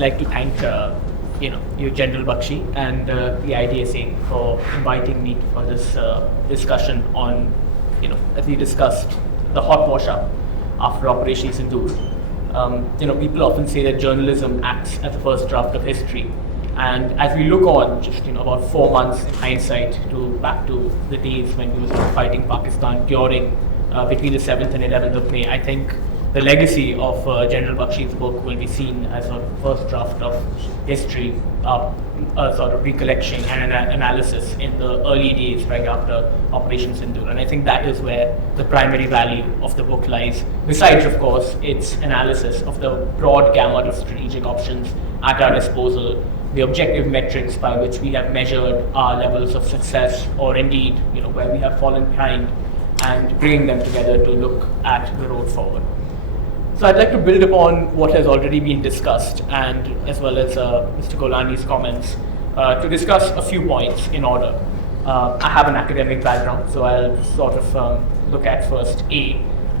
I'd like to thank you, General Bakshi, and the IDSA for inviting me for this discussion on, as we discussed, the hot wash-up after Operation Sindoor. People often say that journalism acts as the first draft of history, and as we look on, just about 4 months in hindsight, back to the days when we were fighting Pakistan during between the 7th and 11th of May, I think the legacy of General Bakshi's book will be seen as a first draft of history, a sort of recollection and an analysis in the early days right after Operation Sindoor. And I think that is where the primary value of the book lies, besides, of course, its analysis of the broad gamut of strategic options at our disposal, the objective metrics by which we have measured our levels of success, or indeed, where we have fallen behind, and bringing them together to look at the road forward. So I'd like to build upon what has already been discussed, and as well as Mr. Golani's comments, to discuss a few points in order. I have an academic background, so I'll sort of look at first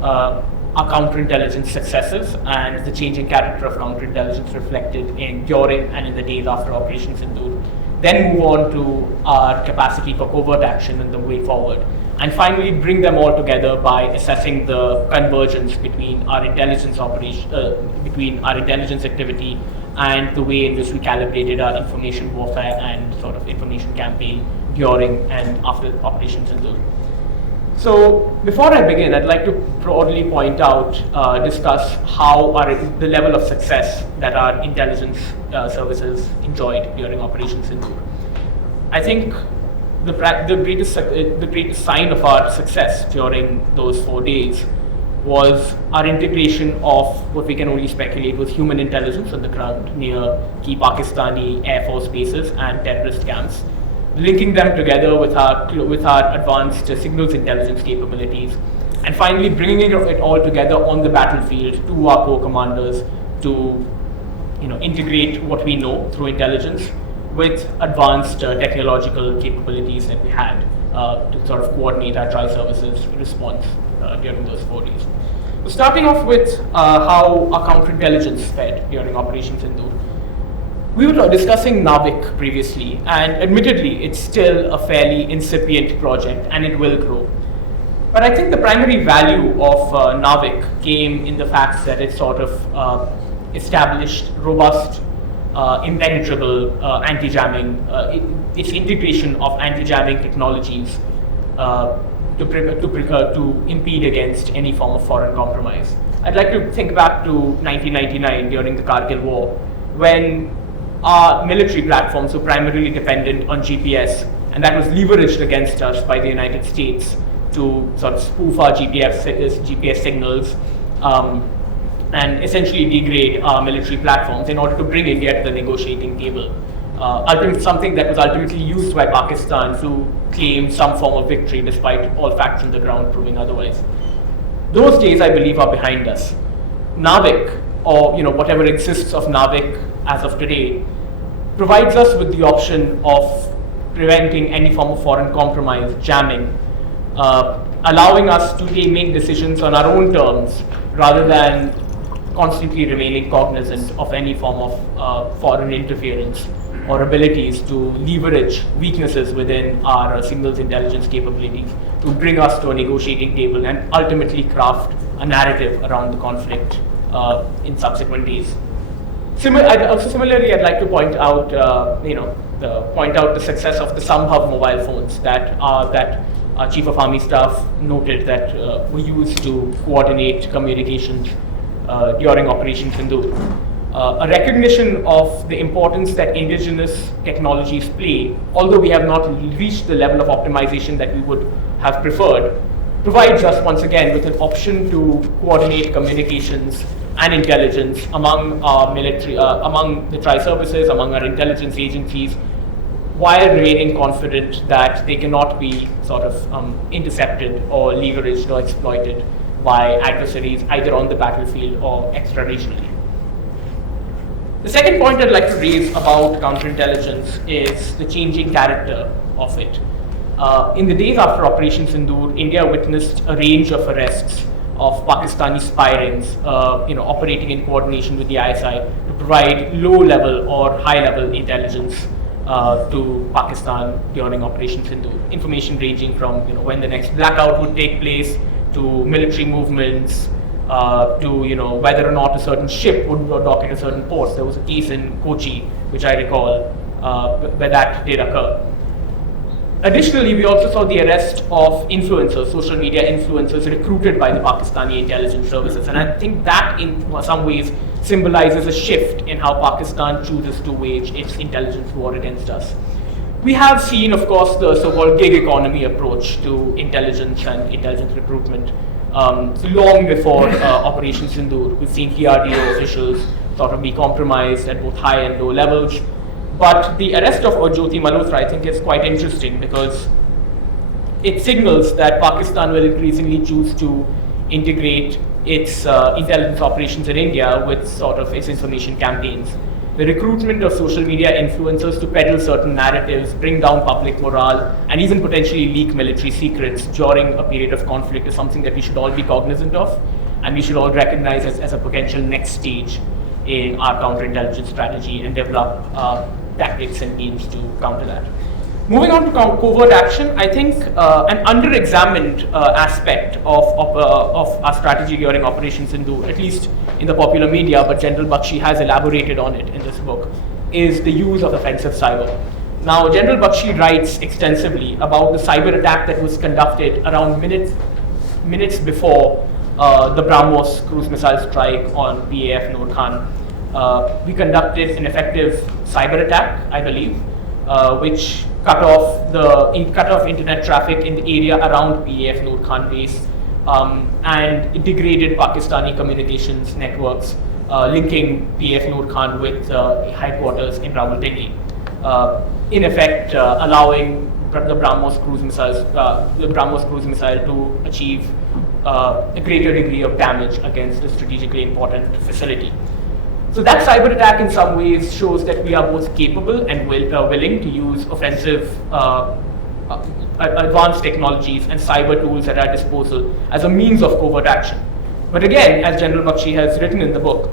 our counterintelligence successes and the changing character of counterintelligence reflected during and in the days after Operation Sindoor. Then move on to our capacity for covert action and the way forward. And finally, bring them all together by assessing the convergence between our intelligence between our intelligence activity and the way in which we calibrated our information warfare and sort of information campaign during and after Operation Sindoor. So, before I begin, I'd like to broadly point out, discuss how the level of success that our intelligence services enjoyed during Operation Sindoor. I think the greatest sign of our success during those 4 days was our integration of what we can only speculate was human intelligence on the ground near key Pakistani Air Force bases and terrorist camps, linking them together with our advanced signals intelligence capabilities, and finally bringing it all together on the battlefield to our corps commanders to integrate what we know through intelligence with advanced technological capabilities that we had to sort of coordinate our tri-services response during those 4 days. So starting off with how our counterintelligence fared during Operation Sindoor. We were discussing NAVIC previously, and admittedly, it's still a fairly incipient project and it will grow. But I think the primary value of NAVIC came in the fact that it sort of established robust, impenetrable anti-jamming, its integration of anti-jamming technologies to impede against any form of foreign compromise. I'd like to think back to 1999 during the Kargil War, when our military platforms were primarily dependent on GPS, and that was leveraged against us by the United States to sort of spoof our GPS signals and essentially degrade our military platforms in order to bring India to the negotiating table. Something that was ultimately used by Pakistan to claim some form of victory despite all facts on the ground proving otherwise. Those days, I believe, are behind us. NAVIC, or whatever exists of NAVIC as of today, provides us with the option of preventing any form of foreign compromise, jamming, allowing us to make decisions on our own terms rather than constantly remaining cognizant of any form of foreign interference or abilities to leverage weaknesses within our signals intelligence capabilities to bring us to a negotiating table and ultimately craft a narrative around the conflict in subsequent days. Similarly, I'd like to point out, the success of the Sambhav mobile phones that our Chief of Army Staff noted that were used to coordinate communications during Operation Sindoor. A recognition of the importance that indigenous technologies play, although we have not reached the level of optimization that we would have preferred, provides us once again with an option to coordinate communications and intelligence among our military, among the tri-services, among our intelligence agencies, while remaining confident that they cannot be sort of intercepted or leveraged or exploited by adversaries either on the battlefield or extra-regionally. The second point I'd like to raise about counterintelligence is the changing character of it. In the days after Operation Sindoor, India witnessed a range of arrests of Pakistani spy rings, operating in coordination with the ISI to provide low-level or high-level intelligence to Pakistan during Operation Sindoor. Information ranging from when the next blackout would take place, to military movements, to whether or not a certain ship would dock at a certain port. There was a case in Kochi, which I recall, where that did occur. Additionally, we also saw the arrest of influencers, social media influencers recruited by the Pakistani intelligence services. And I think that in some ways symbolizes a shift in how Pakistan chooses to wage its intelligence war against us. We have seen, of course, the so-called gig economy approach to intelligence and intelligence recruitment. So long before Operation Sindoor, we've seen PRDO officials sort of be compromised at both high and low levels. But the arrest of Jyoti Malhotra, I think, is quite interesting because it signals that Pakistan will increasingly choose to integrate its intelligence operations in India with sort of its information campaigns. The recruitment of social media influencers to peddle certain narratives, bring down public morale, and even potentially leak military secrets during a period of conflict is something that we should all be cognizant of, and we should all recognize as a potential next stage in our counterintelligence strategy and develop tactics and means to counter that. Moving on to covert action, I think an under-examined aspect of our strategy during Operation Sindoor, at least in the popular media, but General Bakshi has elaborated on it in this book, is the use of offensive cyber. Now, General Bakshi writes extensively about the cyber attack that was conducted around minutes before the BrahMos cruise missile strike on PAF Noor Khan. We conducted an effective cyber attack, I believe, which cut off internet traffic in the area around PAF Noor Khan base, and it degraded Pakistani communications networks, linking PAF Noor Khan with headquarters in Rawalpindi. In effect, allowing the BrahMos cruise missile to achieve a greater degree of damage against a strategically important facility. So that cyber attack in some ways shows that we are both capable and willing to use offensive advanced technologies and cyber tools at our disposal as a means of covert action. But again, as General Bakshi has written in the book,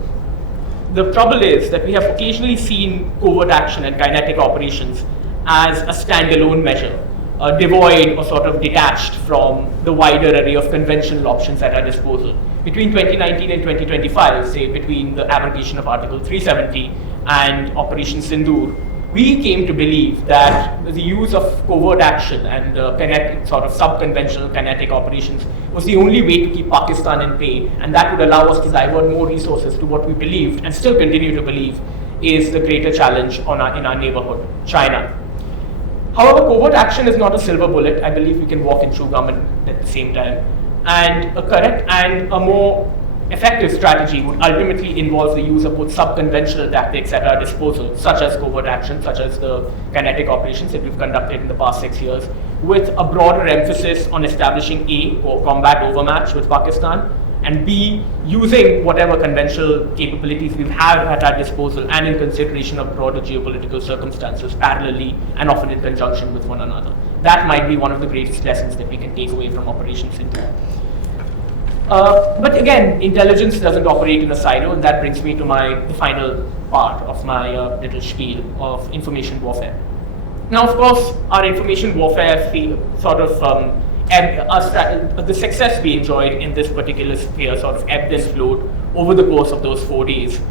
the trouble is that we have occasionally seen covert action and kinetic operations as a standalone measure, devoid or sort of detached from the wider array of conventional options at our disposal. Between 2019 and 2025, say between the abrogation of Article 370 and Operation Sindoor, we came to believe that the use of covert action and kinetic, sort of sub-conventional kinetic operations was the only way to keep Pakistan in pay, and that would allow us to divert more resources to what we believed and still continue to believe is the greater challenge in our neighborhood, China. However, covert action is not a silver bullet. I believe we can walk and chew gum at the same time. And a correct and a more effective strategy would ultimately involve the use of both sub-conventional tactics at our disposal, such as covert action, such as the kinetic operations that we've conducted in the past 6 years, with a broader emphasis on establishing A, or combat overmatch with Pakistan, and B, using whatever conventional capabilities we have at our disposal and in consideration of broader geopolitical circumstances parallelly and often in conjunction with one another. That might be one of the greatest lessons that we can take away from Operation Sindoor. But again, intelligence doesn't operate in a silo, and that brings me to the final part of my little spiel of information warfare. Now, of course, our information warfare sort of the success we enjoyed in this particular sphere sort of ebbed and flowed over the course of those 4 days.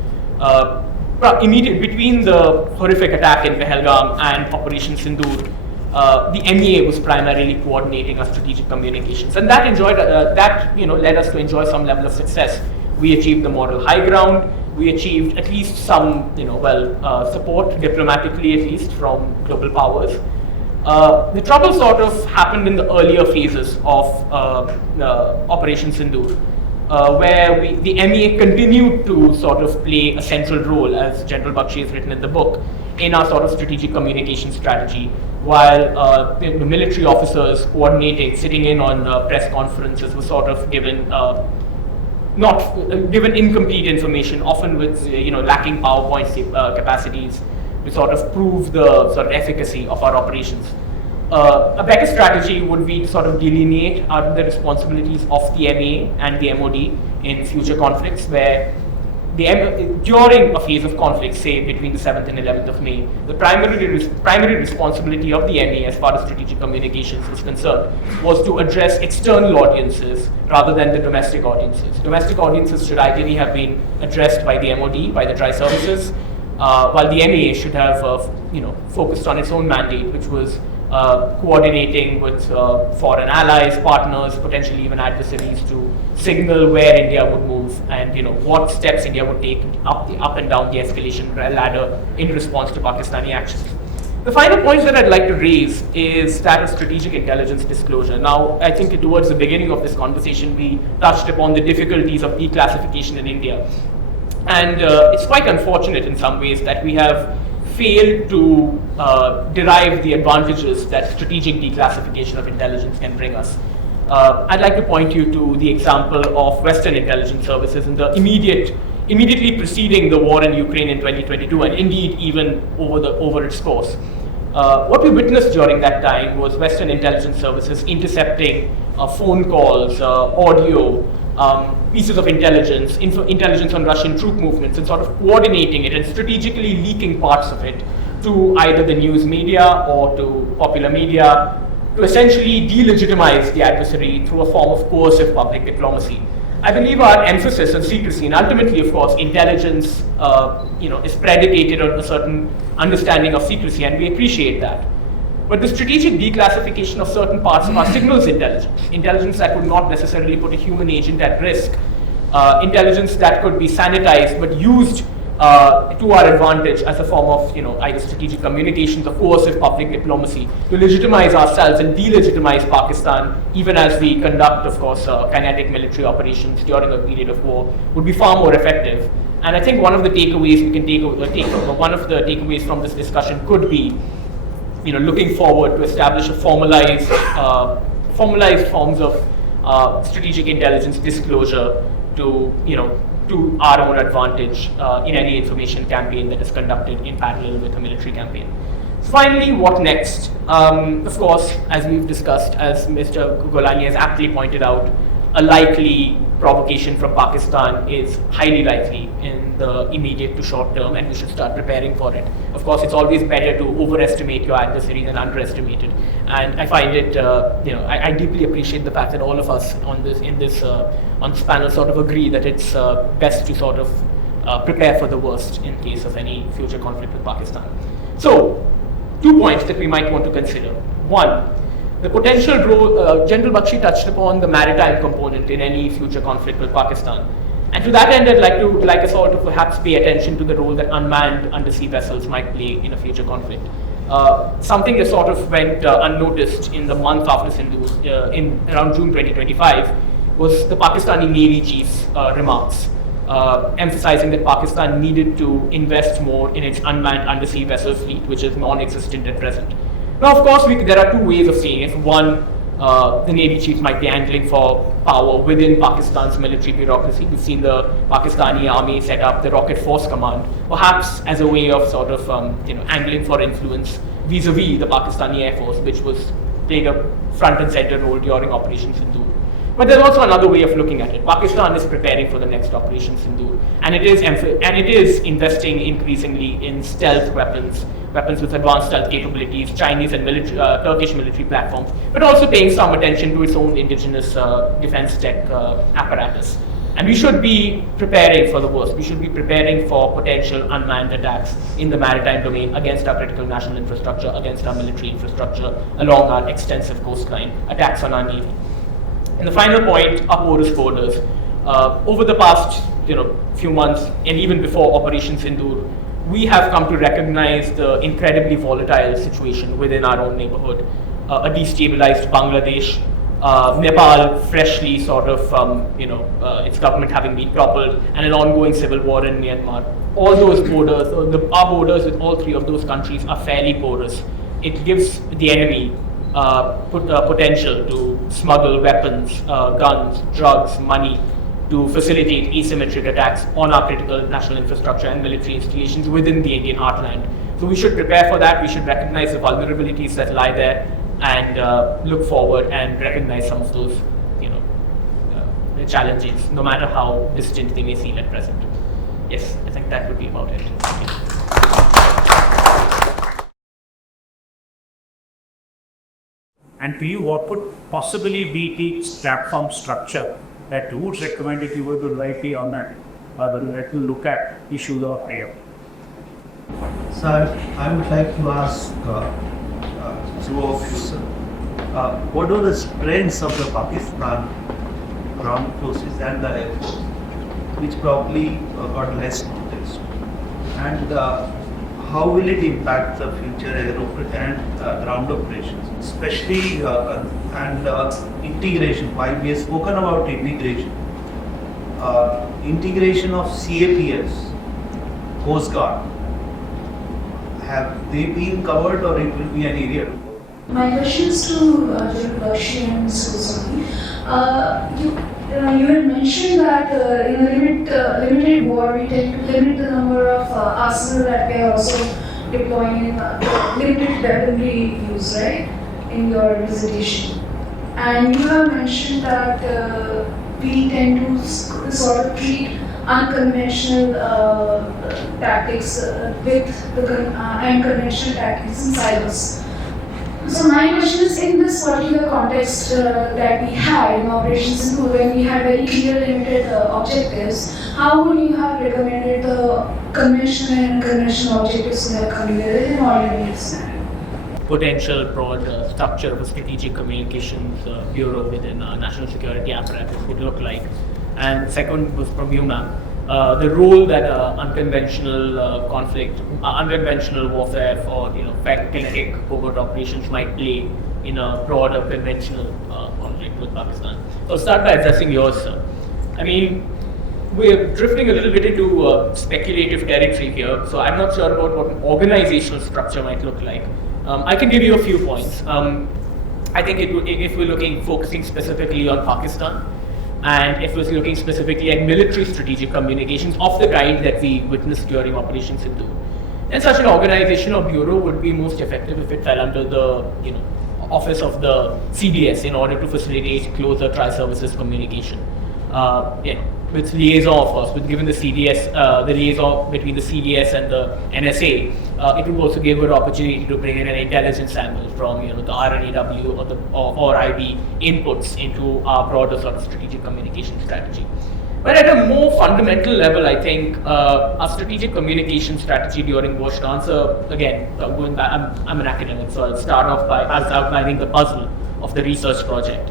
Immediately between the horrific attack in Pahalgam and Operation Sindoor, the MEA was primarily coordinating our strategic communications, and that led us to enjoy some level of success. We achieved the moral high ground. We achieved at least some, support diplomatically, at least from global powers. The trouble sort of happened in the earlier phases of Operation Sindoor, where the MEA continued to sort of play a central role, as General Bakshi has written in the book, in our sort of strategic communication strategy, while the military officers coordinating, sitting in on press conferences were sort of given given incomplete information, often with lacking PowerPoint capacities to sort of prove the sort of efficacy of our operations. A better strategy would be to sort of delineate the responsibilities of the MEA and the MOD in future conflicts, where during a phase of conflict, say between the 7th and 11th of May, the primary responsibility of the MA as far as strategic communications is concerned was to address external audiences rather than the domestic audiences. Domestic audiences should ideally have been addressed by the MOD, by the tri-services, while the MA should have focused on its own mandate, which was coordinating with foreign allies, partners, potentially even adversaries to signal where India would move and what steps India would take up and down the escalation ladder in response to Pakistani actions. The final point that I'd like to raise is that of strategic intelligence disclosure. Now, I think towards the beginning of this conversation, we touched upon the difficulties of declassification in India. And it's quite unfortunate in some ways that we have failed to derive the advantages that strategic declassification of intelligence can bring us. I'd like to point you to the example of Western intelligence services in the immediately preceding the war in Ukraine in 2022, and indeed even over its course. What we witnessed during that time was Western intelligence services intercepting phone calls, audio, pieces of intelligence, intelligence on Russian troop movements, and sort of coordinating it and strategically leaking parts of it to either the news media or to popular media to essentially delegitimize the adversary through a form of coercive public diplomacy. I believe our emphasis on secrecy, and ultimately, of course, intelligence, is predicated on a certain understanding of secrecy, and we appreciate that. But the strategic declassification of certain parts of our signals intelligence that would not necessarily put a human agent at risk, intelligence that could be sanitized but used to our advantage as a form of either strategic communications or coercive public diplomacy to legitimize ourselves and delegitimize Pakistan, even as we conduct, of course, kinetic military operations during a period of war, would be far more effective. And I think one of the takeaways from this discussion could be looking forward to establish a formalized forms of strategic intelligence disclosure to our own advantage in any information campaign that is conducted in parallel with a military campaign. Finally, what next? Of course, as we've discussed, as Mr. Golani has aptly pointed out, a likely provocation from Pakistan is highly likely in the immediate to short term, and we should start preparing for it. Of course, it's always better to overestimate your adversary than underestimate it. And I find it, I deeply appreciate the fact that all of us on this panel sort of agree that it's best to sort of prepare for the worst in case of any future conflict with Pakistan. So, 2 points that we might want to consider. One, the potential role, General Bakshi touched upon the maritime component in any future conflict with Pakistan. And to that end, I'd like us all to perhaps pay attention to the role that unmanned undersea vessels might play in a future conflict. Something that sort of went unnoticed in the month after Sindoor, in around June 2025, was the Pakistani Navy chief's remarks, emphasizing that Pakistan needed to invest more in its unmanned undersea vessel fleet, which is non-existent at present. Now, of course, there are 2 ways of saying it. One, the Navy chief might be angling for power within Pakistan's military bureaucracy. We've seen the Pakistani army set up the Rocket Force Command, perhaps as a way of sort of angling for influence vis-a-vis the Pakistani Air Force, which played a front and center role during Operation Sindoor. But there's also another way of looking at it. Pakistan is preparing for the next Operation Sindoor, and it is investing increasingly in stealth weapons with advanced stealth capabilities, Chinese and Turkish military platforms, but also paying some attention to its own indigenous defense tech apparatus. And we should be preparing for the worst. We should be preparing for potential unmanned attacks in the maritime domain against our critical national infrastructure, against our military infrastructure, along our extensive coastline, attacks on our navy. And the final point, our porous borders. Over the past few months, and even before Operation Sindoor, we have come to recognize the incredibly volatile situation within our own neighborhood. A destabilized Bangladesh, Nepal freshly sort of, its government having been toppled, and an ongoing civil war in Myanmar. All those borders, our borders with all 3 of those countries are fairly porous. It gives the enemy potential to smuggle weapons, guns, drugs, money, to facilitate asymmetric attacks on our critical national infrastructure and military installations within the Indian heartland. So we should prepare for that. We should recognize the vulnerabilities that lie there and look forward and recognize some of those challenges, no matter how distant they may seem at present. yes, I think that would be about it. And to you, what could possibly be the platform structure that you would recommend if you were to rightly on that, or to look at issues of prayer? So I would like to ask two of you, sir, what are the strengths of the Pakistan ground forces and the air force, which probably got less noticed, and how will it impact the future air and ground operations, especially integration? While we have spoken about integration, integration of CAPS, Coast Guard, have they been covered, or it will be an area to go? My question is to Bakshi and Goswami. You had mentioned that in limited war, we tend to limit the number of arsenal that we are also deploying in limited weaponry use, right, in your presentation. And you have mentioned that we tend to sort of treat unconventional tactics with the unconventional tactics in silos. So my question is, in this particular context that we had in Operation Sindoor, when we had very clear limited objectives, how would you have recommended the conventional and unconventional objectives to have come together in ordinary scenario? Potential broad structure of a strategic communications bureau within a national security apparatus would look like. And second was from you, ma'am. The role that unconventional conflict, unconventional warfare for kinetic covert operations might play in a broader conventional conflict with Pakistan. So I'll start by addressing yours, sir. I mean, we're drifting a little bit into speculative territory here, so I'm not sure about what an organizational structure might look like. I can give you a few points. I think if we're focusing specifically on Pakistan, and if we're looking specifically at military strategic communications of the kind that we witnessed during Operation Sindoor, then such an organization or bureau would be most effective if it fell under the office of the CDS in order to facilitate closer tri-services communication. With liaison, of course, with given the CDS, the liaison between the CDS and the NSA, it would also give an opportunity to bring in an intelligence angle from the RNEW or IB inputs into our broader sort of strategic communication strategy. But at a more fundamental level, I think our strategic communication strategy during war should answer, again, going back, I'm an academic, so I'll start off by outlining the puzzle of the research project.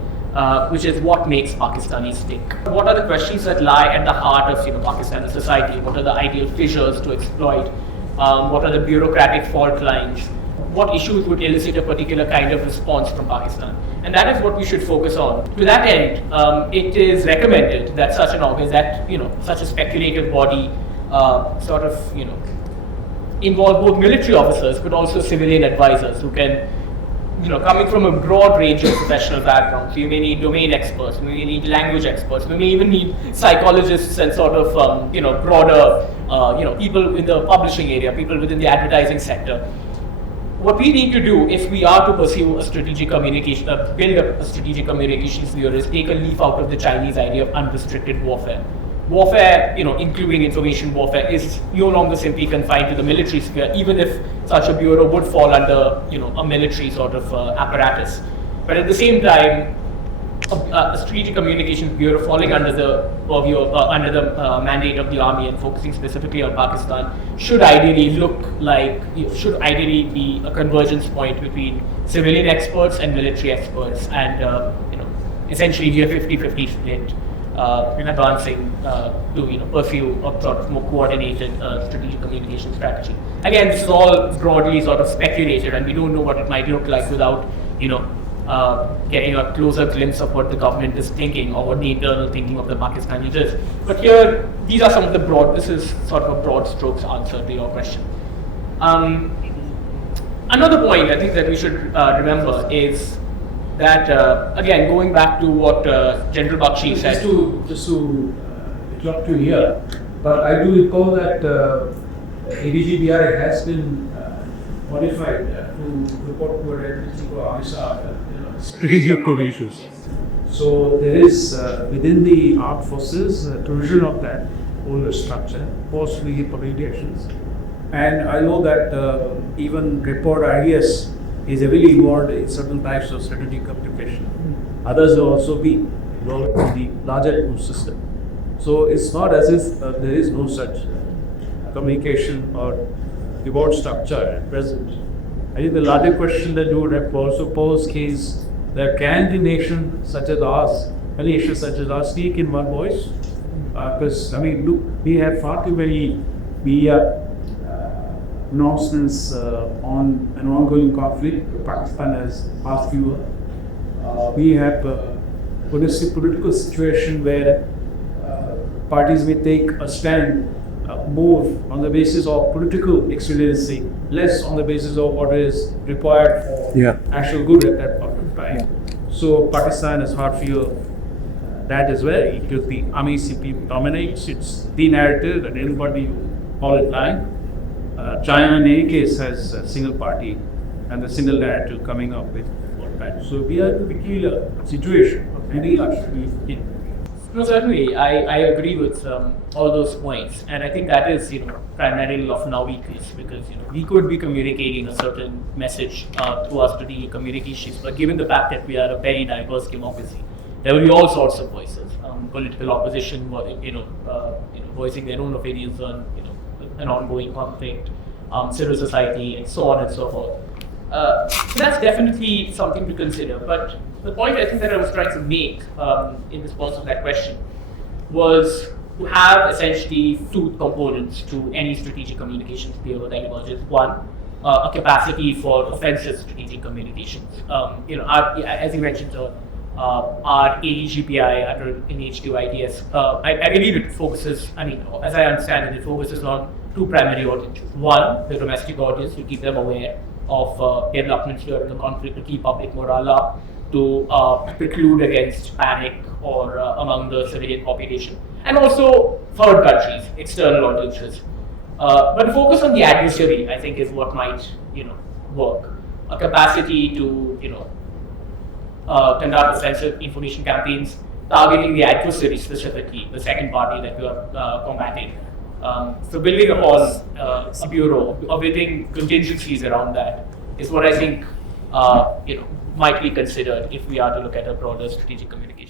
Which is what makes Pakistanis tick. What are the questions that lie at the heart of Pakistani society? What are the ideal fissures to exploit? What are the bureaucratic fault lines? What issues would elicit a particular kind of response from Pakistan? And that is what we should focus on. To that end, it is recommended that such an organization, such a speculative body, involve both military officers but also civilian advisors who can coming from a broad range of professional backgrounds. You may need domain experts, you may need language experts, you may even need psychologists and sort of, broader, people in the publishing area, people within the advertising sector. What we need to do if we are to pursue a strategic communication, build up a strategic communications theory is take a leaf out of the Chinese idea of unrestricted warfare. Warfare, including information warfare, is no longer simply confined to the military sphere, even if such a bureau would fall under, a military sort of apparatus. But at the same time, a strategic communications bureau falling under the purview, under the mandate of the army and focusing specifically on Pakistan should ideally be a convergence point between civilian experts and military experts, and essentially be a 50-50 split. In advancing to pursue a sort of more coordinated strategic communication strategy. Again, this is all broadly sort of speculated, and we don't know what it might look like without getting a closer glimpse of what the government is thinking or what the internal thinking of the Pakistanis is. But here, these are some of the this is sort of a broad strokes answer to your question. Another point I think that we should remember is that, again, going back to what General Bakshi said. Just to interrupt you here, but I do recall that ADGBR has been modified to report to IDSA strategic issues. So there is within the armed forces provision of that, older structure, post-legal remediations. And I know that even report IDS is heavily involved in certain types of strategic communication. Others will also be involved in the larger tool system. So it's not as if there is no such communication or reward structure at present. I think the larger question that you would have to also pose is that can the nation such as ours, a nation such as ours, speak in one voice? Because look, we have far too many media announcements on an ongoing conflict. Pakistan has past few. We have political situation where parties may take a stand more on the basis of political expediency, less on the basis of what is required for actual good at that point of time. So Pakistan has hard feel that as well, because the army simply dominates. It's the narrative and anybody call it lying. China in any case has a single party and the single narrative coming up with what time. So we are in a peculiar situation. No, certainly, I agree with all those points, and I think that is primarily of our weakness, because we could be communicating a certain message through our strategic communications, but given the fact that we are a very diverse democracy, there will be all sorts of voices, political opposition, voicing their own opinions on an ongoing conflict, civil society, and so on and so forth. So that's definitely something to consider. But the point I think that I was trying to make in response to that question was to have essentially two components to any strategic communications paper that emerges. One, a capacity for offensive strategic communications. As you mentioned, our ADGPI under NHQ IDS, I believe it focuses, as I understand it focuses on two primary audiences. One, the domestic audience, to keep them aware of developments during the conflict, to keep public morale up, to preclude against panic or among the civilian population, and also third countries, external audiences. But focus on the adversary, I think, is what might work. A capacity to conduct offensive information campaigns targeting the adversary specifically, the second party that we are combating. So building upon a bureau, building contingencies around that is what I think might be considered if we are to look at a broader strategic communication.